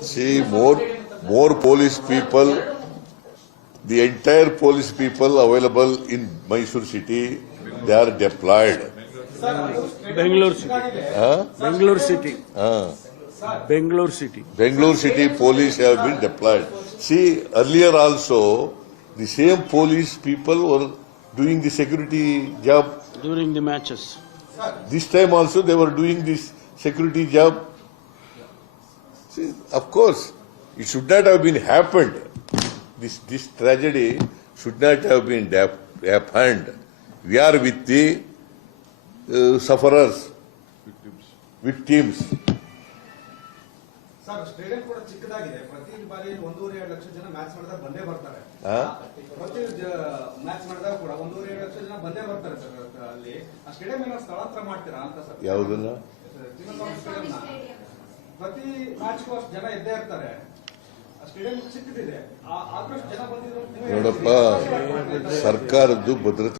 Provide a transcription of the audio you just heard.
See, more police people, the entire police people available in Mysore city, they are deployed. Bangalore City. Bangalore City. Bangalore City. Bangalore city police have been deployed. See, earlier also, the same police people were doing the security job. During the matches. This time also they were doing this security job. See, of course, it should not have been happened. This tragedy should not have been happened. We are with the sufferers, victims. Sir stadium ಕೂಡ ಚಿಕ್ಕದಾಗಿದೆ. ಪ್ರತಿ ಬಾರಿ 1.5 ಲಕ್ಷ ಜನ match ಮಾಡಿದಾಗ ಬಂದೇ ಬರ್ತಾರೆ. ಪ್ರತಿ match ಮಾಡಿದಾಗ ಕೂಡ 1.5 ಲಕ್ಷ ಜನ ಬಂದೇ ಬರ್ತಾರೆ ಸರ್. ಅಲ್ಲಿ ಆ ಸ್ಟೇಡಿಯಂ ಏನೋ ಸ್ಥಳಾಂತರ ಮಾಡ್ತೀರಾ ಅಂತ ಸರ್? ಯಾವುದನ್ನ? ಪ್ರತಿ ಮ್ಯಾಚ್ ಅಷ್ಟು ಜನ ಇದ್ದೇ ಇರ್ತಾರೆ. ಸ್ಟೇಡಿಯಂ ಚಿಕ್ಕದಿದೆ. ಆದಷ್ಟು ಜನ ಬಂದಿದ್ರು. ನೋಡಪ್ಪ, ಸರ್ಕಾರದ್ದು ಭದ್ರತೆ